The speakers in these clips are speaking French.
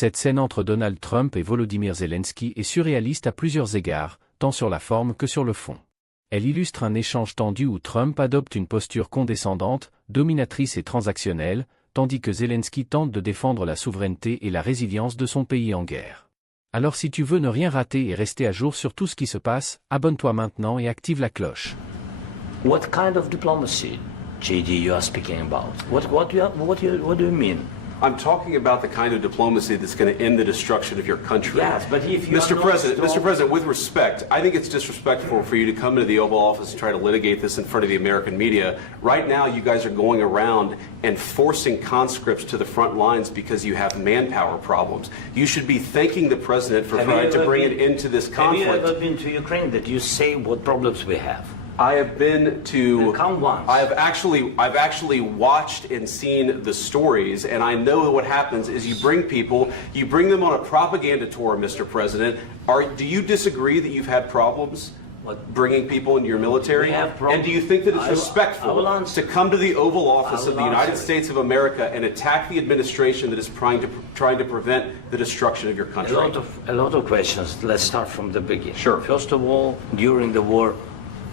Cette scène entre Donald Trump et Volodymyr Zelensky est surréaliste à plusieurs égards, tant sur la forme que sur le fond. Elle illustre un échange tendu où Trump adopte une posture condescendante, dominatrice et transactionnelle, tandis que Zelensky tente de défendre la souveraineté et la résilience de son pays en guerre. Alors si tu veux ne rien rater et rester à jour sur tout ce qui se passe, abonne-toi maintenant et active la cloche. What kind of diplomacy, JD, you are speaking about? What do you mean? I'm talking about the kind of diplomacy that's going to end the destruction of your country. Yes, but if you Mr. President, with respect, I think it's disrespectful for you to come into the Oval Office and try to litigate this in front of the American media. Right now, you guys are going around and forcing conscripts to the front lines because you have manpower problems. You should be thanking the President for trying to bring it into this conflict. Have you ever been to Ukraine that you say what problems we have? I have been to. Come once. I've actually watched and seen the stories, and I know what happens is you bring them on a propaganda tour, Mr. President. Do you disagree that you've had problems bringing people into your military? We have problems. And do you think that it's respectful to come to the Oval Office of the United States of America and attack the administration that is trying to prevent the destruction of your country? A lot of questions. Let's start from the beginning. Sure. First of all, during the war,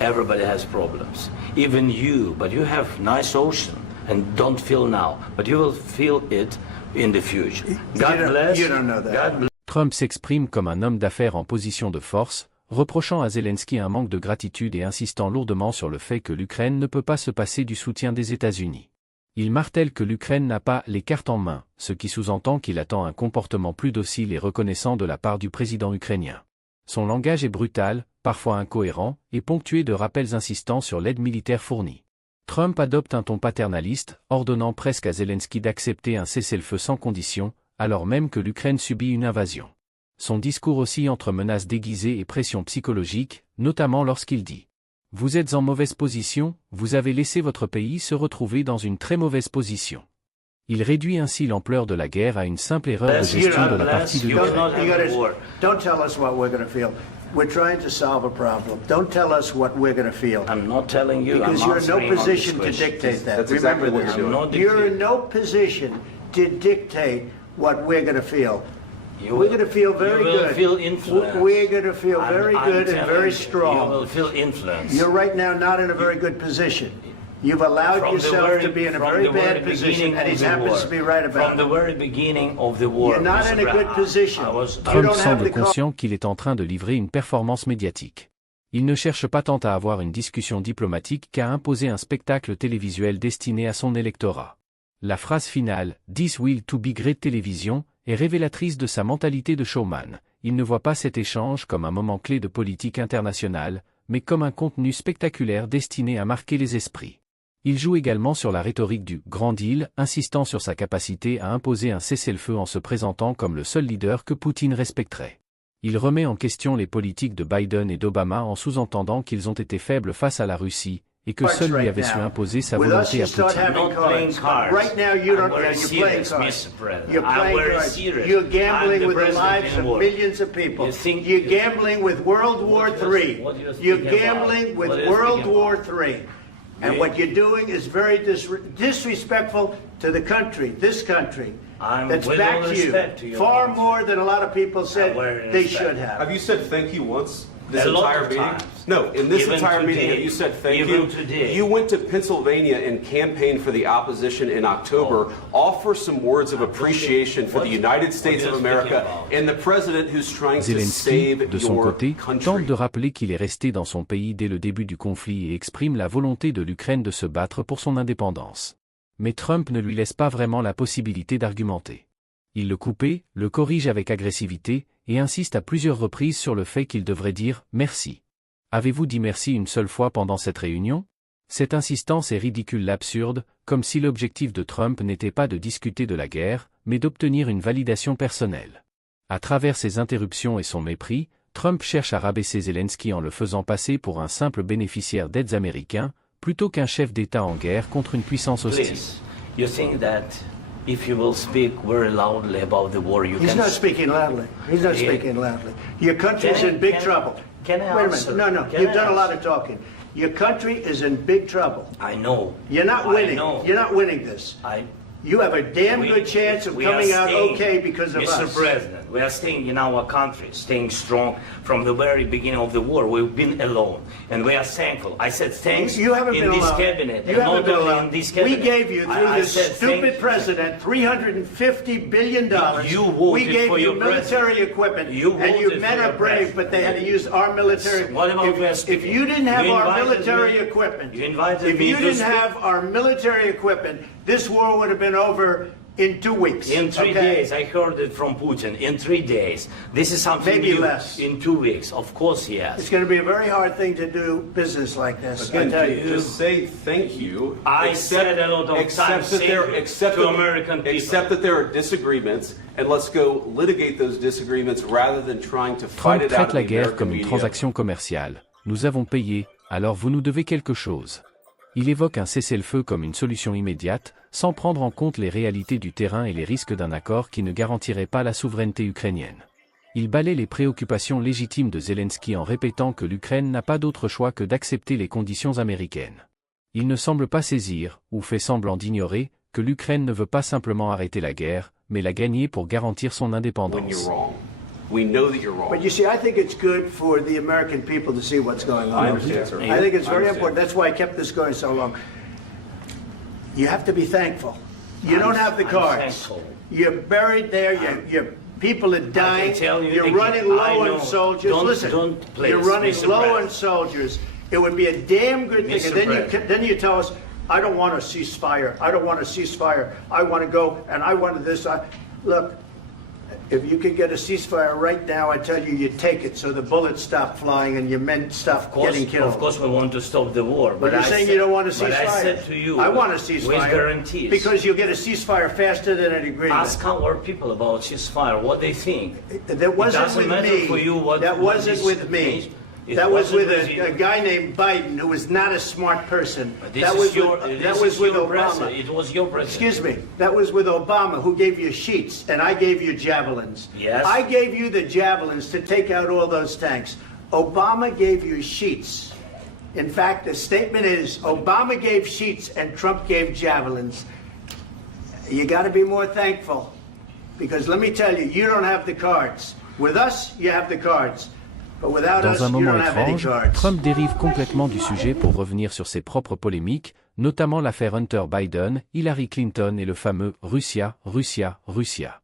everybody has problems, even you, but you have nice ocean and don't feel now, but you will feel it in the future. God bless. You don't know that. Trump s'exprime comme un homme d'affaires en position de force, reprochant à Zelensky un manque de gratitude et insistant lourdement sur le fait que l'Ukraine ne peut pas se passer du soutien des États-Unis. Il martèle que l'Ukraine n'a pas les cartes en main, ce qui sous-entend qu'il attend un comportement plus docile et reconnaissant de la part du président ukrainien. Son langage est brutal, parfois incohérent, et ponctué de rappels insistants sur l'aide militaire fournie. Trump adopte un ton paternaliste, ordonnant presque à Zelensky d'accepter un cessez-le-feu sans condition, alors même que l'Ukraine subit une invasion. Son discours oscille entre menaces déguisées et pression psychologique, notamment lorsqu'il dit « Vous êtes en mauvaise position, vous avez laissé votre pays se retrouver dans une très mauvaise position ». Il réduit ainsi l'ampleur de la guerre à une simple erreur de gestion de la partie de l'Ukraine. Don't tell us what we're going to feel. We're trying to solve a problem. Don't tell us what we're going to feel. I'm not telling you. Because you're in no position to dictate that. That's exactly Remember what this. you're doing. You're in no position to dictate what we're going to feel. We're going to feel very good. You will feel influence. We're going to feel very good and very strong. You will feel influence. You're right now not in a very good position. You've allowed yourself to be in a very bad position, and he happens to be right about it. From the very beginning of the war, You're not in a good position. Trump semble conscient qu'il est en train de livrer une performance médiatique. Il ne cherche pas tant à avoir une discussion diplomatique qu'à imposer un spectacle télévisuel destiné à son électorat. La phrase finale « This will to be great television » est révélatrice de sa mentalité de showman. Il ne voit pas cet échange comme un moment clé de politique internationale, mais comme un contenu spectaculaire destiné à marquer les esprits. Il joue également sur la rhétorique du « Grand Deal », insistant sur sa capacité à imposer un cessez-le-feu en se présentant comme le seul leader que Poutine respecterait. Il remet en question les politiques de Biden et d'Obama en sous-entendant qu'ils ont été faibles face à la Russie, et que seul lui avait su imposer sa volonté à Poutine. Right now, you're playing cards. You're playing cards. You're gambling with the lives of millions of people. You're gambling with World War III. You're gambling with World War III. And what you're doing is very disrespectful to the country, this country, that's backed you far more than a lot of people said they should have. Have you said thank you once? This entire meeting? No, in this entire meeting, have you said thank you? You went to Pennsylvania and campaigned for the opposition in October. Offer some words of appreciation for the United States of America and the president who's trying to save Zelensky, de son your côté, country. tente de rappeler qu'il est resté dans son pays dès le début du conflit et exprime la volonté de l'Ukraine de se battre pour son indépendance. Mais Trump ne lui laisse pas vraiment la possibilité d'argumenter. Il le coupe, le corrige avec agressivité, et insiste à plusieurs reprises sur le fait qu'il devrait dire « merci ». Avez-vous dit merci une seule fois pendant cette réunion? Cette insistance est ridicule l'absurde, comme si l'objectif de Trump n'était pas de discuter de la guerre, mais d'obtenir une validation personnelle. À travers ses interruptions et son mépris, Trump cherche à rabaisser Zelensky en le faisant passer pour un simple bénéficiaire d'aides américains, plutôt qu'un chef d'État en guerre contre une puissance hostile. Please, you think that if you will speak very loudly about the war, you He's can... not speaking loudly. He's not speaking loudly. Your country's in big trouble. Can I Wait a answer? minute. No, you've done a lot of talking. Your country is in big trouble. I know. You're not winning. You're not winning this. you have a damn good chance of coming out okay because of us. Mr. President, we are staying in our country, staying strong from the very beginning of the war. We've been alone, and we are thankful. I said thanks you haven't in been this alone. cabinet. You haven't been alone. In this cabinet. We gave you, through this stupid president, $350 billion. You voted we gave for you your military equipment, and you men are brave, but they had to use our military. What about if you didn't have our military equipment, if you didn't have our military equipment, this war would have been over in 2 weeks. In 3 days, I heard it from Putin. In 3 days, this is something maybe new. Less. In 2 weeks, of course, yes. It's going to be a very hard thing to do business like this. Again, I tell you. just say thank you. I said a lot of times to American people. Accept that there are disagreements, and let's go litigate those disagreements rather than trying to fight Trump it out traite in la the guerre American comme une media. transaction commerciale. Nous avons payé, alors vous nous devez quelque chose. Il évoque un cessez-le-feu comme une solution immédiate, sans prendre en compte les réalités du terrain et les risques d'un accord qui ne garantirait pas la souveraineté ukrainienne. Il balaie les préoccupations légitimes de Zelensky en répétant que l'Ukraine n'a pas d'autre choix que d'accepter les conditions américaines. Il ne semble pas saisir, ou fait semblant d'ignorer, que l'Ukraine ne veut pas simplement arrêter la guerre, mais la gagner pour garantir son indépendance. We know that you're wrong. But you see, I think it's good for the American people to see what's going on. I understand, sir. I think it's very important. That's why I kept this going so long. You have to be thankful. You don't have the cards. You're buried there. Your people are dying. You're running low on soldiers. Listen, you're running low on soldiers. It would be a damn good thing. And then you tell us, I don't want a ceasefire. I don't want a ceasefire. I want to go and I want this. Look. If you could get a ceasefire right now, I tell you, you take it so the bullets stop flying and your men stop getting killed. Of course we want to stop the war. But you're saying you don't want a ceasefire. But I said to you, I want a ceasefire. With guarantees. Because you'll get a ceasefire faster than an agreement. Ask our people about ceasefire, what they think. That wasn't with me. For you what that wasn't with me. That was with a guy named Biden who was not a smart person. That was with Obama. It was your president. Excuse me. That was with Obama, who gave you sheets, and I gave you javelins. Yes. I gave you the javelins to take out all those tanks. Obama gave you sheets. In fact, the statement is Obama gave sheets and Trump gave javelins. You got to be more thankful, because let me tell you, you don't have the cards. With us, you have the cards. Dans un moment étrange, Trump dérive complètement du sujet pour revenir sur ses propres polémiques, notamment l'affaire Hunter Biden, Hillary Clinton et le fameux « Russia, Russia, Russia ».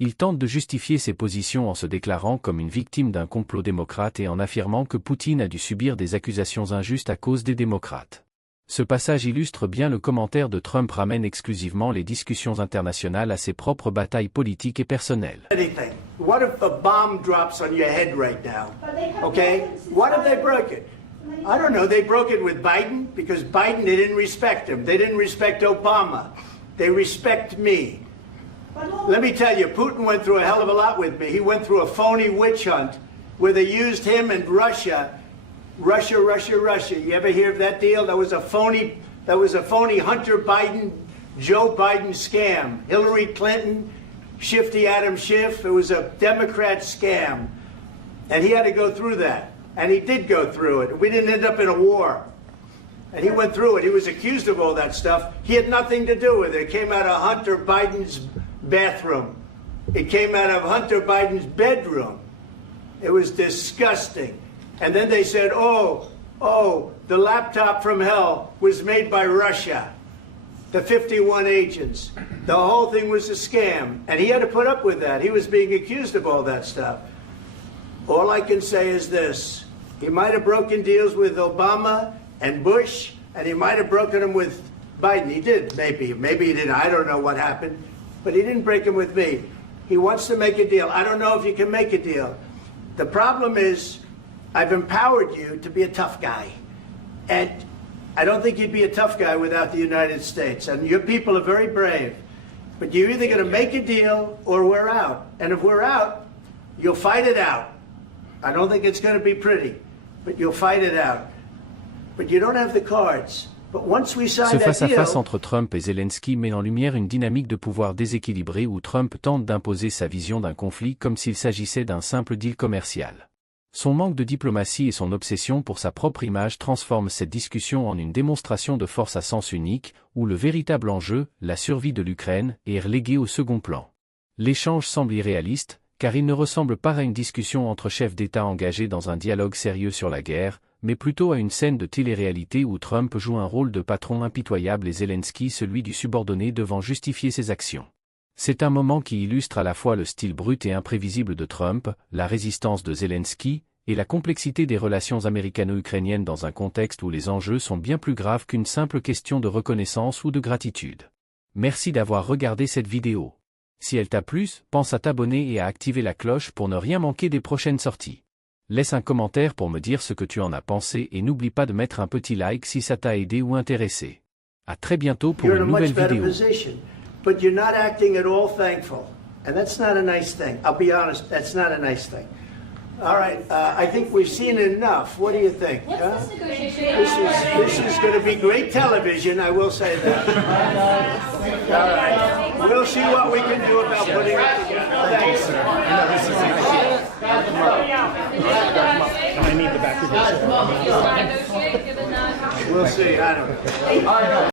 Il tente de justifier ses positions en se déclarant comme une victime d'un complot démocrate et en affirmant que Poutine a dû subir des accusations injustes à cause des démocrates. Ce passage illustre bien le commentaire de Trump ramène exclusivement les discussions internationales à ses propres batailles politiques et personnelles. What if a bomb drops on your head right now? Okay? What if they broke it? I don't know. They broke it with Biden because Biden, they didn't respect him. They didn't respect Obama. They respect me. Let me tell you, Putin went through a hell of a lot with me. He went through a phony witch hunt where they used him and Russia. Russia. You ever hear of that deal? That was a phony Hunter Biden, Joe Biden scam. Hillary Clinton, Shifty Adam Schiff. It was a Democrat scam. And he had to go through that. And he did go through it. We didn't end up in a war. And he went through it. He was accused of all that stuff. He had nothing to do with it. It came out of Hunter Biden's bathroom. It came out of Hunter Biden's bedroom. It was disgusting. And then they said, oh, the laptop from hell was made by Russia. The 51 agents. The whole thing was a scam. And he had to put up with that. He was being accused of all that stuff. All I can say is this. He might have broken deals with Obama and Bush, and he might have broken them with Biden. He did, maybe. Maybe he didn't. I don't know what happened. But he didn't break them with me. He wants to make a deal. I don't know if you can make a deal. The problem is, I've empowered you to be a tough guy. And I don't think you'd be a tough guy without the United States. And your people are very brave. But you're either going to make a deal or we're out. And if we're out, you'll fight it out. I don't think it's going to be pretty, but you'll fight it out. But you don't have the cards. But once we sign Ce that face-à-face deal, entre Trump et Zelensky met en lumière une dynamique de pouvoir déséquilibrée où Trump tente d'imposer sa vision d'un conflit comme s'il s'agissait d'un simple deal commercial. Son manque de diplomatie et son obsession pour sa propre image transforment cette discussion en une démonstration de force à sens unique, où le véritable enjeu, la survie de l'Ukraine, est relégué au second plan. L'échange semble irréaliste, car il ne ressemble pas à une discussion entre chefs d'État engagés dans un dialogue sérieux sur la guerre, mais plutôt à une scène de télé-réalité où Trump joue un rôle de patron impitoyable et Zelensky celui du subordonné devant justifier ses actions. C'est un moment qui illustre à la fois le style brut et imprévisible de Trump, la résistance de Zelensky, et la complexité des relations américano-ukrainiennes dans un contexte où les enjeux sont bien plus graves qu'une simple question de reconnaissance ou de gratitude. Merci d'avoir regardé cette vidéo. Si elle t'a plu, pense à t'abonner et à activer la cloche pour ne rien manquer des prochaines sorties. Laisse un commentaire pour me dire ce que tu en as pensé et n'oublie pas de mettre un petit like si ça t'a aidé ou intéressé. À très bientôt pour une nouvelle vidéo. But you're not acting at all thankful. And that's not a nice thing. I'll be honest, that's not a nice thing. All right, I think we've seen enough. What do you think? What's this negotiation? This is going to be great television, I will say that. All right. We'll see what we can do about putting it together. Thanks, sir. I need the back of this. We'll see. I don't know.